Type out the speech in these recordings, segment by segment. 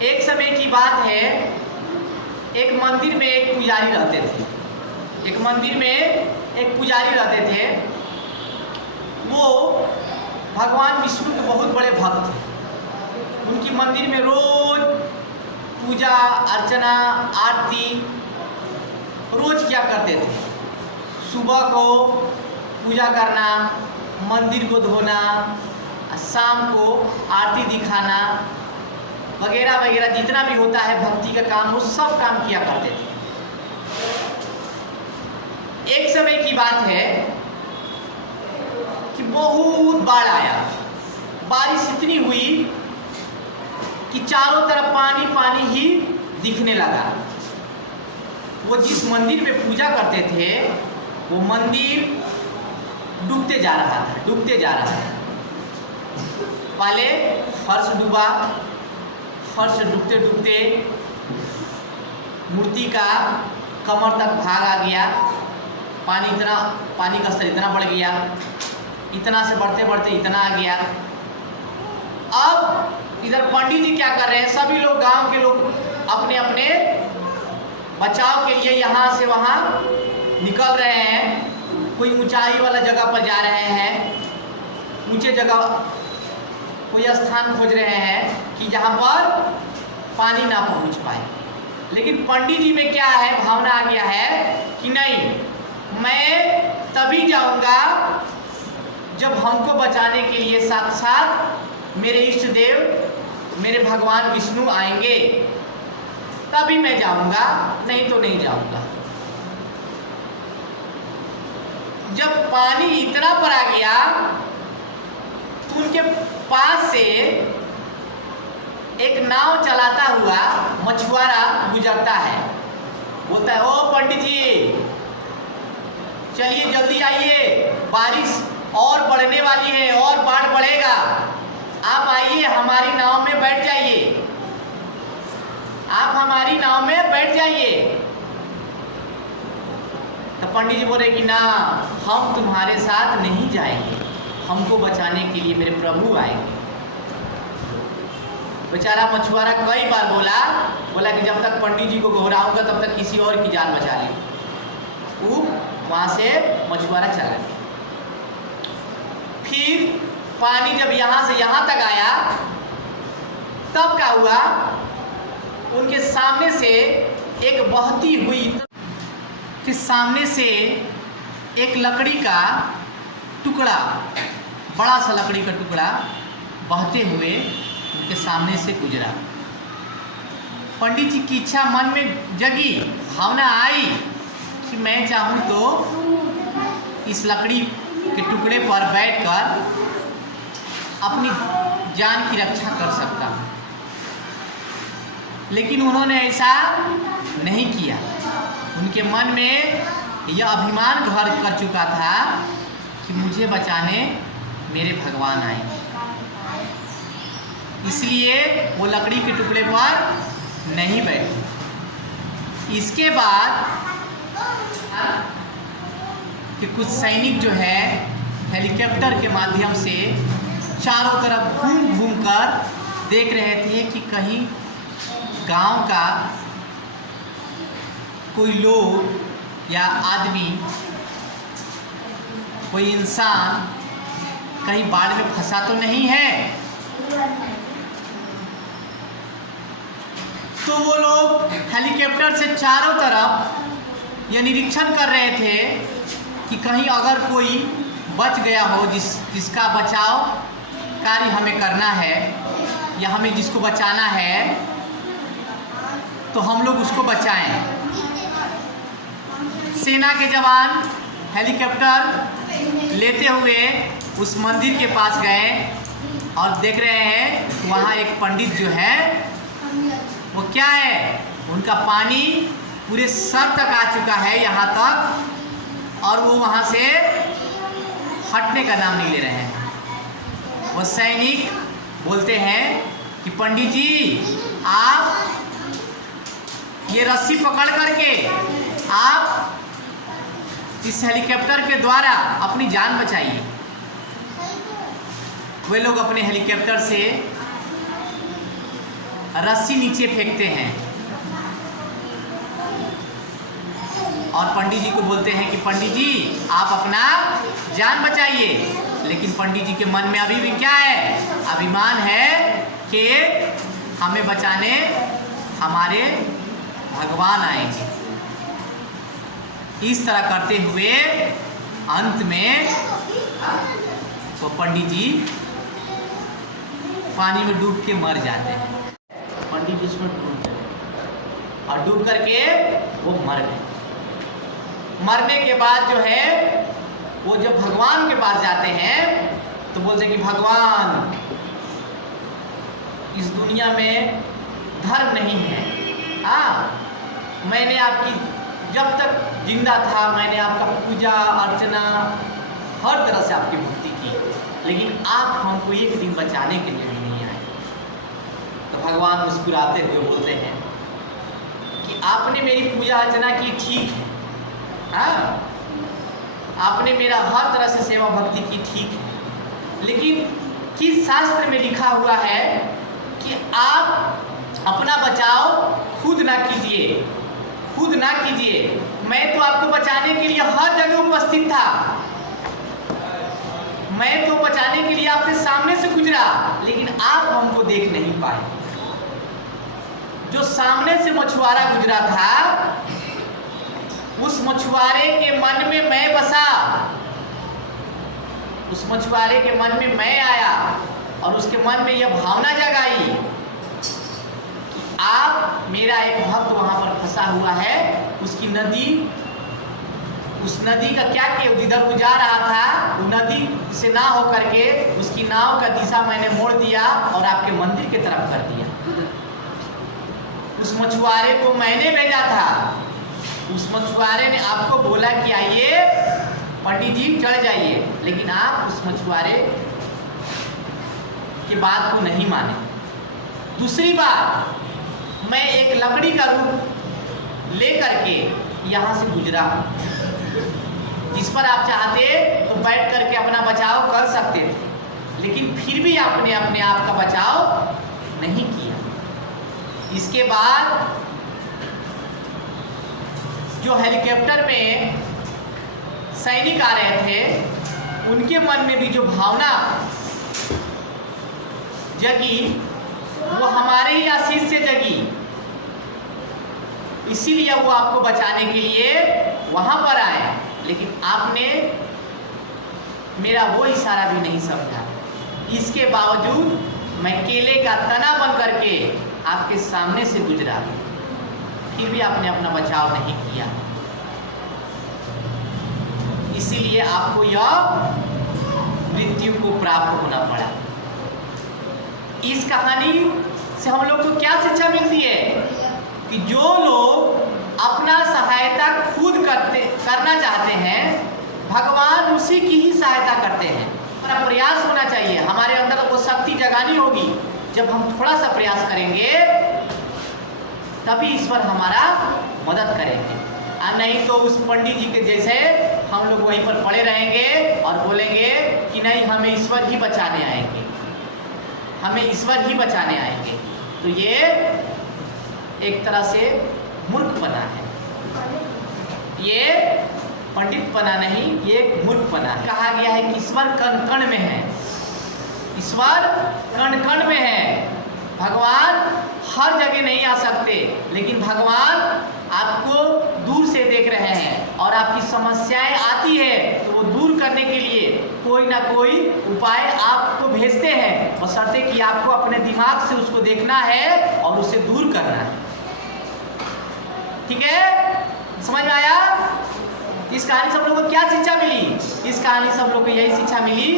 एक समय की बात है, एक मंदिर में एक पुजारी रहते थे। एक मंदिर में एक पुजारी रहते थे। वो भगवान विष्णु के बहुत बड़े भक्त थे। उनकी मंदिर में रोज पूजा अर्चना आरती रोज क्या करते थे। सुबह को पूजा करना, मंदिर को धोना, शाम को आरती दिखाना वगैरह वगैरह, जितना भी होता है भक्ति का काम, वो सब काम किया करते थे। एक समय की बात है कि बहुत बाढ़ आया। बारिश इतनी हुई कि चारों तरफ पानी पानी ही दिखने लगा। वो जिस मंदिर में पूजा करते थे वो मंदिर डूबते जा रहा था, डूबते जा रहा था। पहले फर्श डूबा, फर्श डूबते डूबते मूर्ति का कमर तक भाग आ गया। पानी का स्तर इतना बढ़ गया, इतना से बढ़ते बढ़ते इतना आ गया। अब इधर पंडित जी क्या कर रहे हैं, सभी लोग गांव के लोग अपने अपने बचाव के लिए यहाँ से वहाँ निकल रहे हैं। कोई ऊंचाई वाला जगह पर जा रहे हैं, ऊंचे जगह कोई स्थान खोज रहे हैं कि जहाँ पर पानी ना पहुँच पाए। लेकिन पंडित जी में क्या है, भावना आ गया है कि नहीं, मैं तभी जाऊंगा जब हमको बचाने के लिए साक्षात मेरे इष्ट देव मेरे भगवान विष्णु आएंगे, तभी मैं जाऊंगा, नहीं तो नहीं जाऊंगा। जब पानी इतना पर आ गया तो उनके पास से एक नाव चलाता हुआ मछुआरा गुजरता है। बोलता है, ओ पंडित जी चलिए जल्दी आइए, बारिश और बढ़ने वाली है और बाढ़ बढ़ेगा, आप आइए हमारी नाव में बैठ जाइए, आप हमारी नाव में बैठ जाइए। तो पंडित जी बोले कि ना, हम तुम्हारे साथ नहीं जाएंगे, हमको बचाने के लिए मेरे प्रभु आएंगे। बेचारा मछुआरा कई बार बोला कि जब तक पंडित जी को घबराऊंगा तब तक किसी और की जान बचा ली। वो वहां से मछुआरा चला गया। फिर पानी जब यहाँ से यहाँ तक आया तब क्या हुआ, उनके सामने से एक बहती हुई के सामने से एक लकड़ी का टुकड़ा, बड़ा सा लकड़ी का टुकड़ा बहते हुए उनके सामने से गुजरा। पंडित जी की इच्छा मन में जगी, भावना आई कि मैं चाहूँ तो इस लकड़ी के टुकड़े पर बैठकर अपनी जान की रक्षा कर सकता हूँ। लेकिन उन्होंने ऐसा नहीं किया। उनके मन में यह अभिमान घर कर चुका था कि मुझे बचाने मेरे भगवान आएंगे, इसलिए वो लकड़ी के टुकड़े पर नहीं बैठे। इसके बाद कि कुछ सैनिक जो है हेलीकॉप्टर के माध्यम से चारों तरफ घूम घूम कर देख रहे थे कि कहीं गांव का कोई लोग या आदमी, कोई इंसान कहीं बाढ़ में फंसा तो नहीं है। तो वो लोग हेलीकॉप्टर से चारों तरफ यह निरीक्षण कर रहे थे कि कहीं अगर कोई बच गया हो, जिसका बचाव कार्य हमें करना है या हमें जिसको बचाना है तो हम लोग उसको बचाएं। सेना के जवान हेलीकॉप्टर लेते हुए उस मंदिर के पास गए और देख रहे हैं वहाँ एक पंडित जो है वो क्या है, उनका पानी पूरे सर तक आ चुका है यहाँ तक, और वो वहाँ से हटने का नाम नहीं ले रहे हैं। वो सैनिक बोलते हैं कि पंडित जी आप ये रस्सी पकड़ करके आप इस हेलीकॉप्टर के द्वारा अपनी जान बचाइए। वे लोग अपने हेलीकॉप्टर से रस्सी नीचे फेंकते हैं और पंडित जी को बोलते हैं कि पंडित जी आप अपना जान बचाइए। लेकिन पंडित जी के मन में अभी भी क्या है? अभिमान है कि हमें बचाने हमारे भगवान आएंगे। इस तरह करते हुए अंत में तो पंडित जी पानी में डूब के मर जाते हैं। पंडित जी उसमें डूब गए और डूब करके वो मर गए। मरने के बाद जो है वो जब भगवान के पास जाते हैं तो बोलते हैं कि भगवान इस दुनिया में धर्म नहीं है। मैंने आपकी जब तक जिंदा था मैंने आपका पूजा अर्चना हर तरह से आपकी भक्ति की, लेकिन आप हमको एक दिन बचाने के लिए भी नहीं आए। तो भगवान मुस्कुराते हुए बोलते हैं कि आपने मेरी पूजा अर्चना की, ठीक है, आपने मेरा हर तरह से सेवा भक्ति की, ठीक है, लेकिन किस शास्त्र में लिखा हुआ है कि आप अपना बचाव खुद ना कीजिए, खुद ना कीजिए। मैं तो आपको बचाने के लिए हर जगह उपस्थित था, मैं तो बचाने के लिए आपके सामने से गुजरा, लेकिन आप हमको देख नहीं पाए। जो सामने से मछुआरा गुजरा था उस मछुआरे के मन में मैं बसा, उस मछुआरे के मन में मैं आया और उसके मन में यह भावना जगाई कि आप मेरा एक भक्त वहां पर फंसा हुआ है, उसकी नदी, उस नदी का क्या किया, जिधर वो जा रहा था वो नदी से ना हो करके उसकी नाव का दिशा मैंने मोड़ दिया और आपके मंदिर की तरफ कर दिया। उस मछुआरे को मैंने भेजा था, उस मछुआरे ने आपको बोला कि आइए पंडित जी चढ़ जाइए, लेकिन आप उस मछुआरे की बात को नहीं माने। दूसरी बात, मैं एक लकड़ी का रूप ले करके यहाँ से गुजरा, जिस पर आप चाहते तो बैठ करके अपना बचाव कर सकते थे, लेकिन फिर भी आपने अपने आप का बचाव नहीं किया। इसके बाद जो हेलीकॉप्टर में सैनिक आ रहे थे उनके मन में भी जो भावना जगी वो हमारे ही आशीष से जगी, इसीलिए वो आपको बचाने के लिए वहां पर आए, लेकिन आपने मेरा वो इशारा भी नहीं समझा। इसके बावजूद मैं केले का तना बन करके आपके सामने से गुजरा, फिर भी आपने अपना बचाव नहीं किया, इसीलिए आपको यह मृत्यु को प्राप्त होना पड़ा। इस कहानी से हम लोग को क्या शिक्षा मिलती है कि जो लोग अपना सहायता खुद करना चाहते हैं, भगवान उसी की ही सहायता करते हैं। हमारा प्रयास होना चाहिए, हमारे अंदर वो शक्ति जगानी होगी। जब हम थोड़ा सा प्रयास करेंगे तभी ईश्वर हमारा मदद करेंगे, और नहीं तो उस पंडित जी के जैसे हम लोग वहीं पर पड़े रहेंगे और बोलेंगे कि नहीं हमें ईश्वर ही बचाने आएंगे, हमें ईश्वर ही बचाने आएंगे। तो ये एक तरह से मूर्खपना है, ये पंडितपना नहीं, ये मूर्खपना है। कहा गया है कि ईश्वर कण कण में है, ईश्वर कण कण में है। भगवान हर जगह नहीं आ सकते, लेकिन भगवान आपको दूर से देख रहे हैं और आपकी समस्याएं आती है तो वो दूर करने के लिए कोई ना कोई उपाय आपको भेजते हैं, बशर्ते कि आपको अपने दिमाग से उसको देखना है और उसे दूर करना है। ठीक है, समझ में आया? इस कहानी से हम लोग को क्या शिक्षा मिली? इस कहानी से हम लोग को यही शिक्षा मिली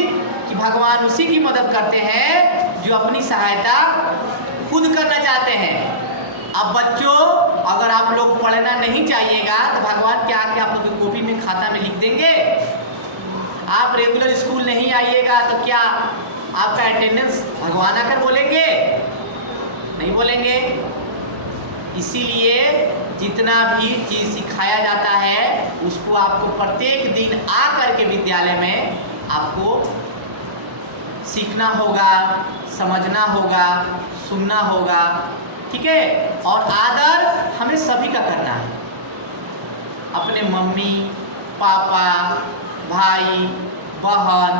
कि भगवान उसी की मदद करते हैं जो अपनी सहायता खुद करना चाहते हैं। अब बच्चों, अगर आप लोग पढ़ना नहीं चाहिएगा तो भगवान क्या क्या आप लोग की कॉपी में खाता में लिख देंगे? आप रेगुलर स्कूल नहीं आइएगा तो क्या आपका अटेंडेंस भगवान आकर बोलेंगे? नहीं बोलेंगे। इसीलिए जितना भी चीज़ सिखाया जाता है उसको आपको प्रत्येक दिन आकर के विद्यालय में आपको सीखना होगा, समझना होगा, सुनना होगा, ठीक है। और आदर हमें सभी का करना है, अपने मम्मी पापा, भाई बहन,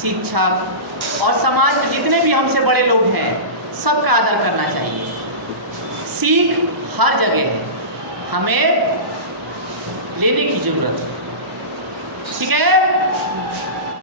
शिक्षक और समाज में जितने भी हमसे बड़े लोग हैं सबका आदर करना चाहिए। सीख हर जगह है, हमें लेने की जरूरत है, ठीक है।